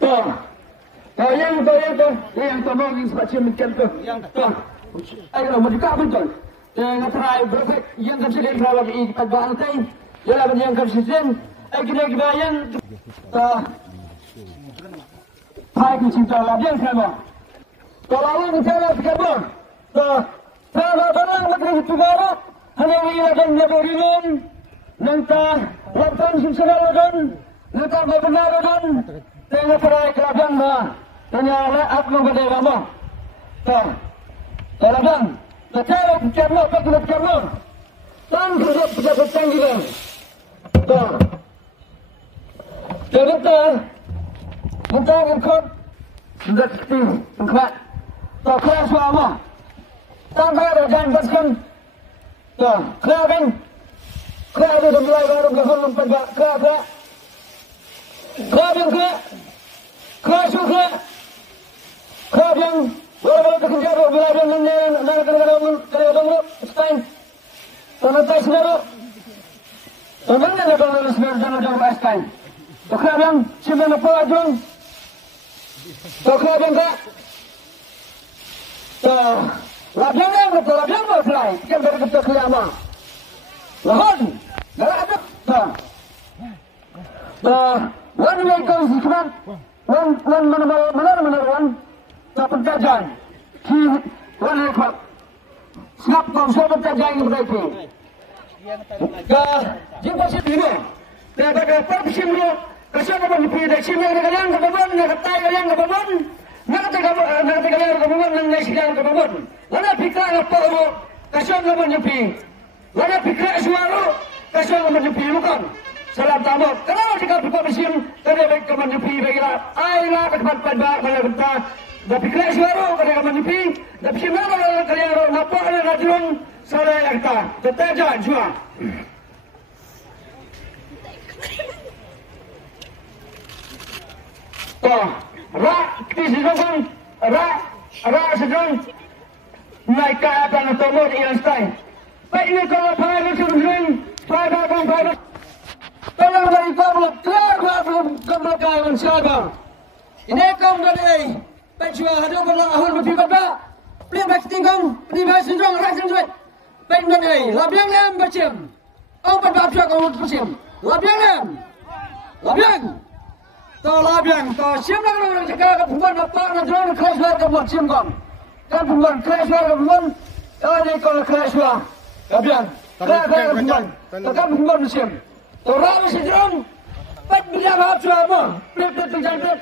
Tuh. Yang mau sebab macam tu. Tuh. Ayo mau juga betul. Yang try perfect yang kan sedang berapa di pagbantai. Jalan yang kan season. Ay kinagbayan. Tuh. Hai cinta labian kamu. Tolong jalan kamu. Tuh. Kalau barang negeri itu baru. Hanya wilayah Nabirin. Nantah. Waktu susah dan. Nantah benar dan. Tengah try kerajaan mah. Ternyata aku mengadai kamu. Tuh. Terladang. Tercari kerja tak kerja. Tan kerja bertanggungan. Tuh. Ternyata. Mentang ikut. Sudah aktif. Engkau. Tak keras lama. Tanpa ada jangan paskan. Tuh. Kelihatan. Kelihatan itu mulai baru berhubung memperbaik. Kelihatan. Kelihatan. Kelihatan. Kelihatan. Walaupun terkejar belajar mengenai Stein, tanah senaru, tanahnya ada dalam senaru Stein. Terkadang cuma apa aja, terkadang tak. Labang berfly, kan berkata kelama. Lahon, galak ada. One way goes one one. Tak penjajan, mana kau? Siap kau semua penjajan yang berlaku. Jika sini, dah dapat sini, kasih apa ni pilih sini kalian kebetulan, nak tay kalian kebetulan, nak tay kalian kebetulan, nak siang kebetulan. Lana fikir apa itu? Kasih apa ni pilih? Lana fikir suara, kasih apa ni pilih bukan? Salam tamu. Kalau jika buka mesin, kalau baik keman pilih bagilah. Ayah kedepan pada mana kita. Tapi kena suara kalau kamu nyepi, tapi siapa kalau kalian nampak ada rajulun saya yang tak tertaja jua. Toh, rak di sejauh rak sejauh naik ke atas nomor yang stay. Baik ini kalau pakai sejauh pakai. Tolong dari kamu keluar belum siapa. Ini kamu dari Penjual ada orang ahul berpikir apa? Pelih bagi tinggal, pelih bagi sejauh rakyat sejauh. Penjual ini, labiang lem bercium. Oh berbahasa kamu bercium. Labiang lem, labiang. Tahu labiang, tahu siapa orang cakap kebuan apa? Najual keras luar kebuan cium kau. Kebuan keras luar kebuan. Oh ini kalau keras luar, labiang. Keras luar kebuan. Takkan kebuan bercium. Tahu rakyat sejauh. Bila maaf suama, pelih jangan.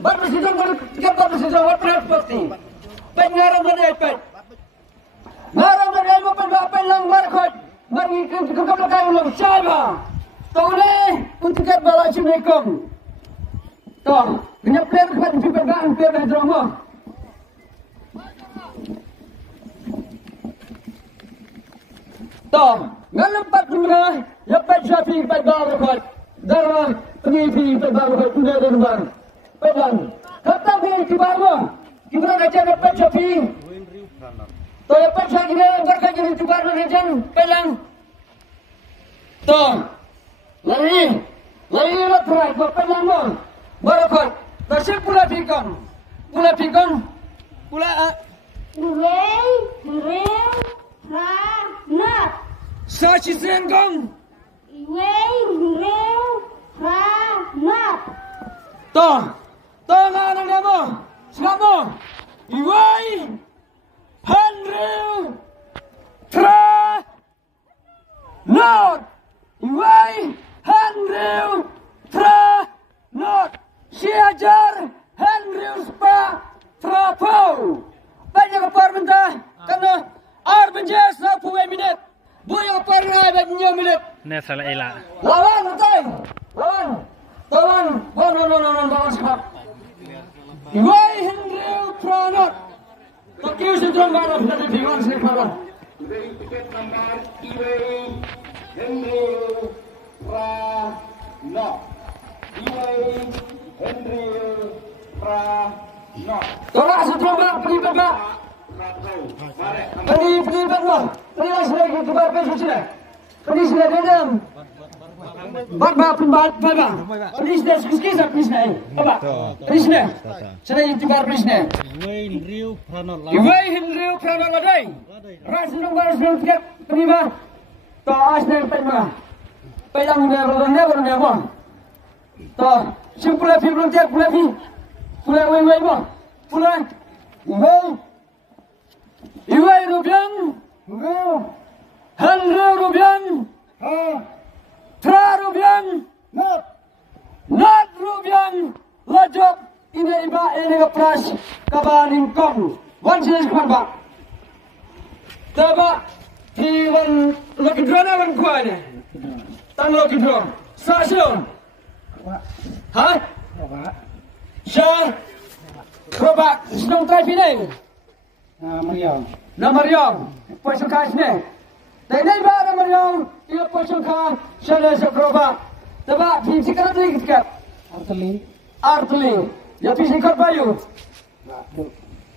Baru sejauh kalau sejauh apa pasti. Pengarang berdaya. Ngarang berdaya maupun apa yang markot. Mari kita kembali ulang siapa? Tahu deh untuk kebalah Assalamualaikum. Tahu, banyak player kepada perbedaan player dan drama. Tahu, ngelempat dunia, lepas Syafi pada markot. Darah penipi pada markot dunia dan bar. Pelan, kata dia di bawah, kita raja dapat Syafi. Toh dapat Syafi berkat jadi tukar raja pelan. Toh, lari lepas pelan mo, barakot. Tasik pula fikam, Nak. Saci sengkong. Nak. Toh nggak ada mo, siapa? Iwai, Henry, Not. Iwai, Henry, Not. Siajar, Henry Uspa, Trapau. Banyak permintaan karena Arbenjas 10 minit. Banyak permintaan banyak minit. Ini salah elak. Lawan, lawan sebab. Iwai Henry Pranot. Tak kira sejauh mana dari Dewan Sekaran. Tiket nomor Iwai Henry Pranot. Tolak setelah pelibat mak. Pelibat mak. Pelibat sudah kita berapa sudah. Pelibat sudah dalam. Barba pembat barba. Prisne skisa prisne. Apa? Prisne. Saya itibar prisne. Iway Hinriu Pranol Ladai. Rasenung Rasenung tiap penima. To asne penima. Pelang ne mo. To simpula fi tiap pula fi. Pula wei mo. Pula. Iway Rubian. Henry Rubian. Tra Rubian. Not Rubian. Lajok ini iba ini kepras kabaning kong. Wan jenis kembang. Taba Iwan Lokidrona wan kuane. Tang Lokidron. Sasion. Hah? Syah. Robak. Senong try pinay. Namaryong. Puesto kasne. Tainay ba namaryong? Iyo puesto ka. Syah sa robak. Taba pimsikat lagi kita. Artli. Ya pimsikat bayu.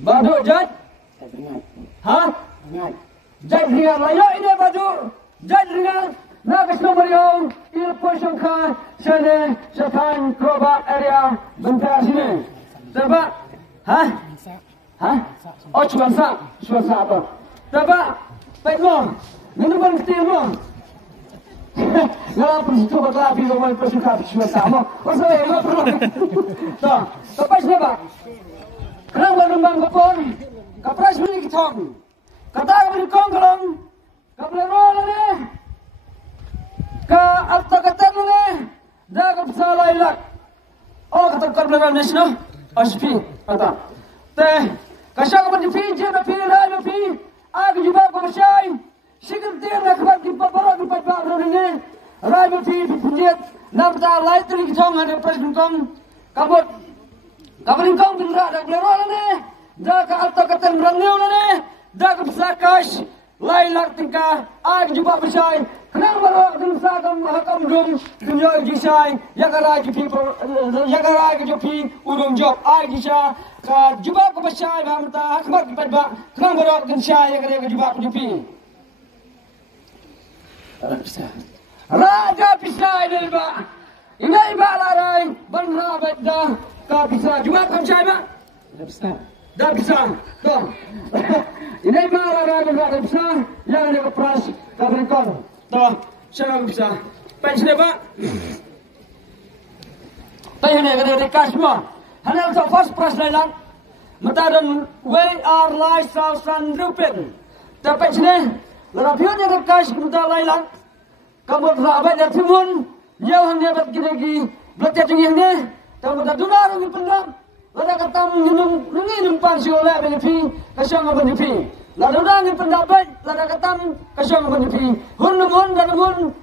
Badu jad. Hah? Jad ringan layo ini badu. Jad ringan. Nagas namaryong. Iyo puesto ka. Syah sa pan robak area. Bentar sini. Taba. Hah? Hah? Oh cuaca apa? Taba, baik mo. Minuman kecil mo. Ngalah pun situ bakal api mo persuka cuaca mo. Pasal mo perlu. Toh, apa sih ba? Kerang berembang kapon. Kapras beli kitong. Kata beli kongkolong. Kaplerol ni. Ka alta kata ni. Dah kapsalai lak. Oh kata kaplerol nasional. Aspi kata. Teh, kasih kepada Fiji, Nafi, aku juga bersyai. Sekitar nak buat di paparan di paparan ini. Rai Nafi pujiat, nampak lain tu kita ada presentong. Kamu benar dah belerol ni. Dah ke alta kata merangau ni. Dah ke besakas. Lain lak tingkah, aku juga bersyai. Kenapa baru kenapa kamu hakam dum dunia gisai. Yang lagi people, yang lagi jopi udung job. Aku gisai. Ka jubah ko basyay bamta akbar kipadba kang borok kan syay ka jubah ko jupi raja pisay delba inay ba laray banra badda ka bisa jubah kan syay ba da bisa to inay ba laray banra bisa yang ne ko pras ka brinkon to syay bisa pensne ba payune ka kasmo Hanal sa first press na lang. Matadan way our lives of San Rupin. Dapat sini. Larapion yang terkas kita lang. Kamu terabad yang timun. Jauh hanya dapat kita belajar tinggi ni. Kamu tak dunar dengan pendam. Lada katam minum pansi oleh benyepi. Kasyang benyepi. Lada dunar dengan pendapat. Lada katam kasyang benyepi. Hun dan hun.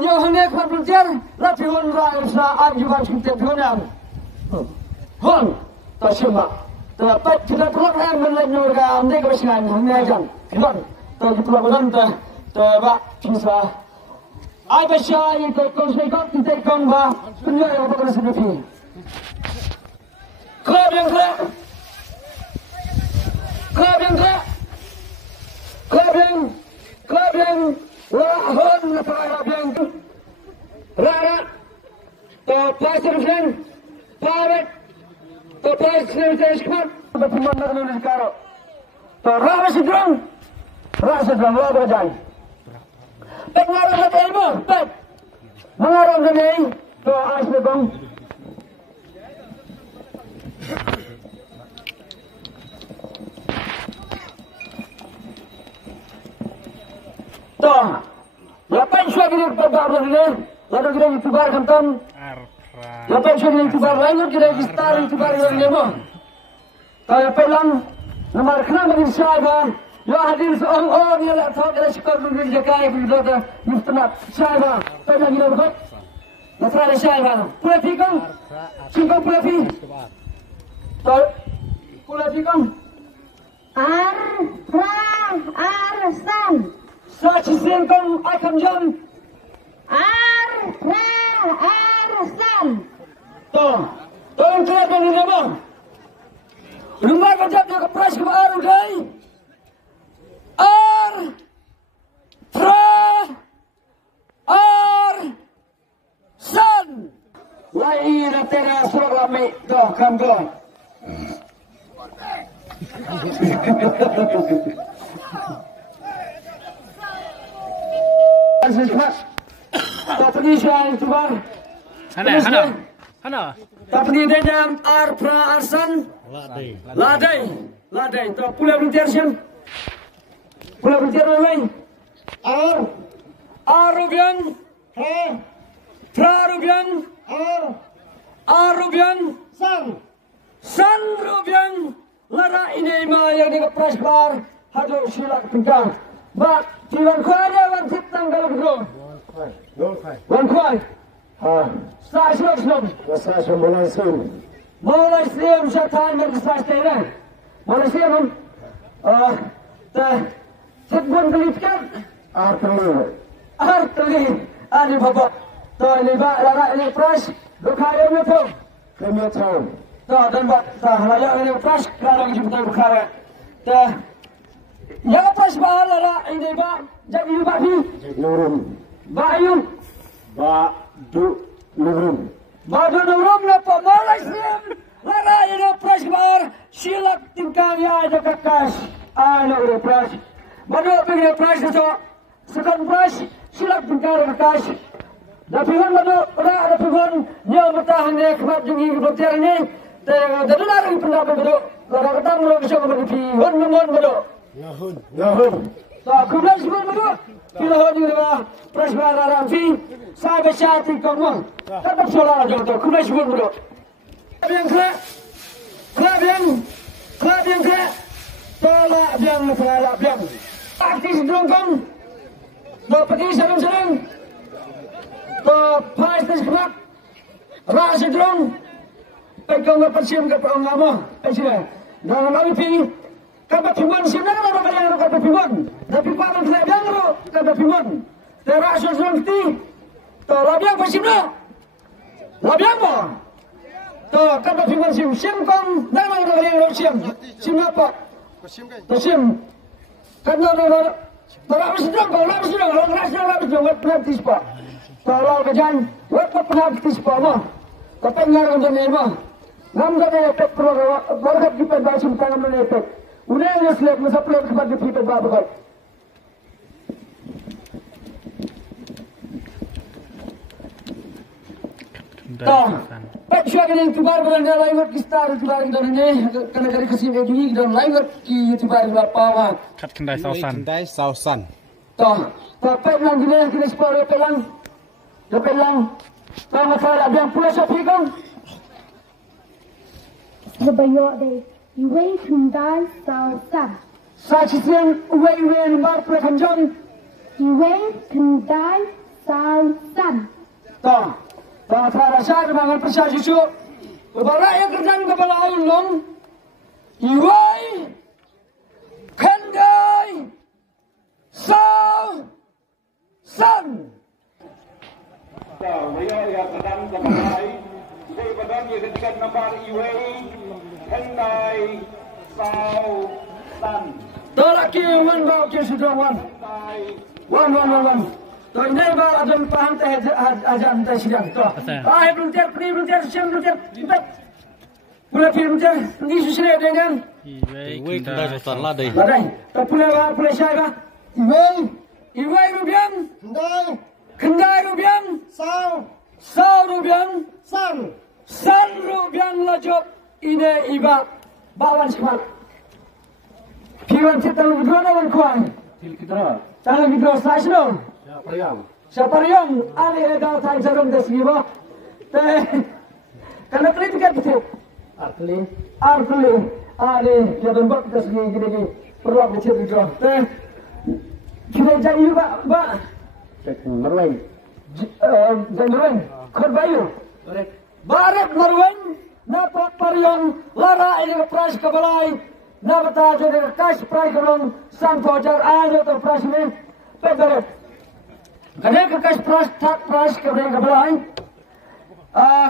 Jauh hanya kamu belajar. Lapion rakyat sa juga kita tunang. Hon, tasima. Dapat kita perlu yang melalui orang mereka bersenang mengajar. Hon, kita perlu beranta. Dapat bisa. Ay bersyair itu konsekut kita kongba. Punya yang apa kena seperti. Klub yang gerak. Hon apa yang rara. Pasir friend. Private. Total service squad berpemandangan dengan sekarang. Rasa sedang apa jadi? Pengarah ke ilmu, mengarah ke ni, to asal bang. To, lapan suami berbaru ni, lalu kita youtuber kanton. Lapan suami youtuber lain kita star youtuber yang lemo. Kaya pelang, nama kenapa ni saya? Ya hadir seorang yang tak tahu kalau sekolah mungkin jaga yang berdoa muftanat saya pelang ini berkat. Nasrani saya. Pulapi kan? Singkong pulapi. Tahu? Pulapi kan? Arsan. Saci singkong akan jam. Arsan. Tolong kelihatan ini bang. Rumah kerja dia kepres ke baru day. ai na tera surat lami to kam go Tapi saya itu bar. Hana. Tapi dia jam Pra Arsan. Ladai. To pula bertiar siam. Pula bertiar lain. Rubian. Pra Rubian. Rubian. San Rubian. Lara ini mah yang dikepres bar. Hado silak pinggang. Bak, tiwan kuada wan titang kalau bro. Wan kuai. Sa selom. Sa mulai sim. Mulai sim syaitan berkesas tera. Mulai sim. Setbun kelitkan. Arteli. Ani babak. To ini bak lara ini pres. Bukhara itu. Kemudian. To dan bak layak ini pres kalau jumpa bukhara. To yang pres bak lara ini bak jadi babi. Bayu. Badu nurum na pamalas sim. Lara ini pres bar silak tingkang ya ada kakas. Ano ini pres. Badu pergi pres itu. Sekan pres silak tingkang kakas. Tapi kan badu ada pihon yang bertahan dia kemat jungi bertiar ini. Jadi lari pendapat badu. Lara ketang lo bisa berpihon mengon badu. Yahun. Tak kumpulan semua badu. Pilih di rumah pres bar Ramfi. Saya bersyati kamu. Tetap solar aja tu. Kumpulan semua badu. Kelab yang tolak yang. Artis dongkong. Pergi serang. Pais tersekat. Rasa dong. Pegang persiam ke pengamu. Persiam. Dalam lagi pergi. Kabar piwan siapa orang kaya kabar piwan. Tapi paling kelab yang lo kabar piwan. Terasa serang ti. Terlab yang persiam lo. Lab yang apa? To kabar piwan sim kong. Nama orang yang lo sim. Sim apa? Persiam. Karena orang sedang orang rasa berarti apa? Kalau kerjaan, apa berarti apa? Tapi ngarang jadi apa? Nampak dia efek berkat kita basim tangan mana efek. Udah yang selek masa pelak kepada kita berapa? Pak siapa yang tubar beranda lain kita tubar dan ini karena dari kesini edui dan lain kita tubar berapa? Kat kendai sausan. Toh, tapi yang gini kita sepuluh pelang. Tahu masalah yang pulas apa kan? Sebayok deh. Iwe kendai sausan. Saksian uwe lembar perkanjong. Iwe kendai sausan. Toh, masalah saya dengan persia susu. Beberapa yang kerjaan kepala ulung. Iwe kendai sausan. Dia yang sedang bermain. Jadi badan yang ketiga nomor Iwei Hendai Sausan. Tolaki wan bau ke sudah wan. Wan. To ini baru ada paham teh ajan teh sidang to. Belum tiar siang. Mulai belum ini susah dengan. Iwe kendai sausan ladai. To pula siapa? Iwei Rubian. Kendai Rubian. Sau Rubian. San Rubian lajok. Ini iba bawan semat. Piwan kita lu berdua nawan kuai. Jangan gitu saya dong. Siapa yang ali edal saya jarum desi ba. Karena kritikan betul. Artli. Ali jangan buat desi gini. Perlu betul juga. Kita jadi ba. Marwan. Korbayu. Barat Marwan. Napa parion lara ini pras kebalai. Napa tajo de kas pras kolong santo jar ajo to pras ini. Pedaret. Kadang kas pras kebalai.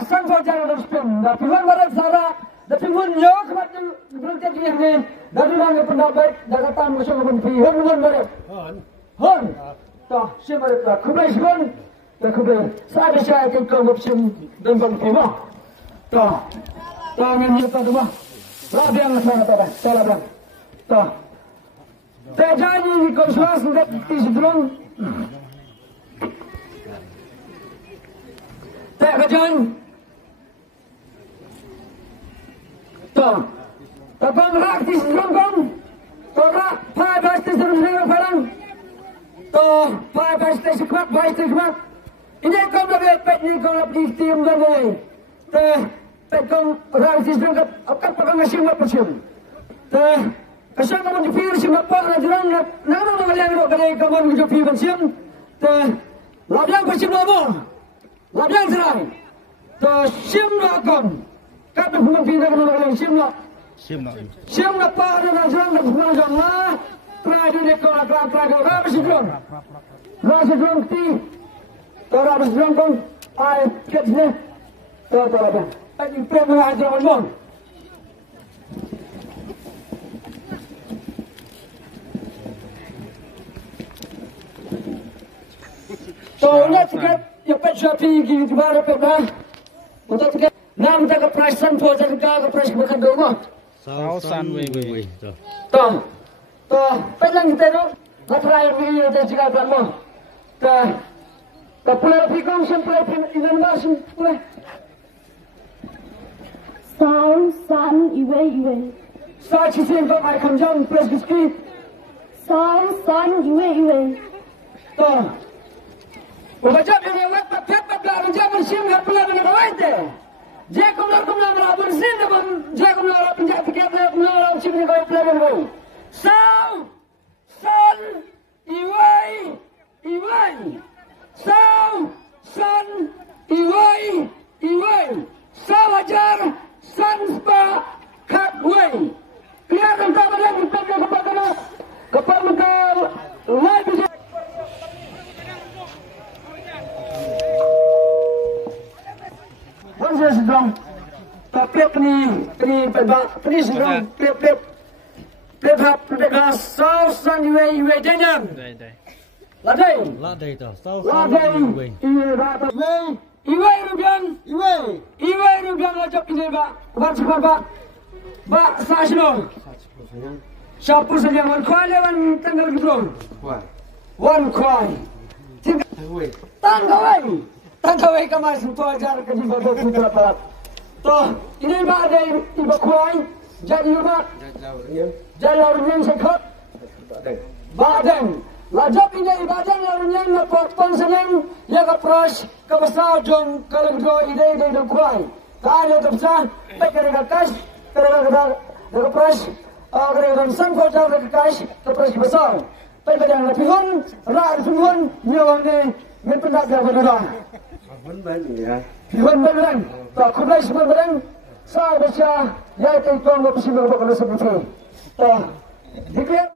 Santo jar de spin. Tapi barat sara. Tapi nyok macam berarti dia ni. Dari orang pendapat Jakarta musuh pun pi. Hon barat. Hon. Toh, siapa itu? Kumai kemudian saya bisa ikut option dan bangkima. Toh, tangan kita dua. Labiang sana pada, labiang. Toh, terjadi di konsulas untuk disebelum. Tak kerjaan. Toh, tapang rak disebelum kong. Toh rak, pai pasti sebelum parang. Toh, pai pasti sekuat. Ini kau dah pet ni kau nak di tim dah ni. Pet kau orang sistem kat pakai mesin apa mesin. Kasih kau menjadi pilih siapa pak nak jalan nak kalian kau kalian kau menjadi pilih mesin. Labiang mesin apa? Labiang serai. Sim nak kau. Kau bukan pilih kalian sim nak. Sim nak pak nak jalan nak bukan jalan lah. Terakhir ni kau nak kau mesin kau. Mesin kau ti. Tara berjuang pun, ay kecil, tara dah. Ay prema aja malam. So let's get your pet shopping di mana pernah. Untuk kita, nam tak price san tu, tak price bukan dulu. Sausan we. Toh, pelang kita tu, nak try ni kita juga bermo. Kapula pikong sampai ilan masuk pula. Sao san iwe. Sa cincin kau ay kamjang plus biskit. Sao san iwe. Toh. Baca ini web pet belajar zaman sim nggak pula dengan kawan deh. Jakom lah bersin dengan jakom lah penjat tiket lah sim ni kau pelajar kau. Sao san iwe. Sao san iwe. Sawajar san spa katway. Kelihatan tak ada kepada live. Once sedang plep ni sedang plep sao san iwe jangan. Ladai tu. Iwe rubian lajak ini ba sasno. Siapa saja wan kuai lewan tanggal gitu. Wan kuai. Tangkawai kamar semua ajar kerja baru kita dapat. Toh ini ada ibu kuai jadi rumah. Jalan yang sekat. Badan. Lajak ini ibadah yang napotpon senang ya kapras kapasa jom kalau ide kuai. Kalau kapsa pekere kakas kapras kerana sangko jar kakas kapras besar. Perbedaan pihon rar pihon nyawang ni menpendak dia berdua. Pihon beran tak kapras beran saya baca ya itu kong bersih berbalik seperti. Toh dikira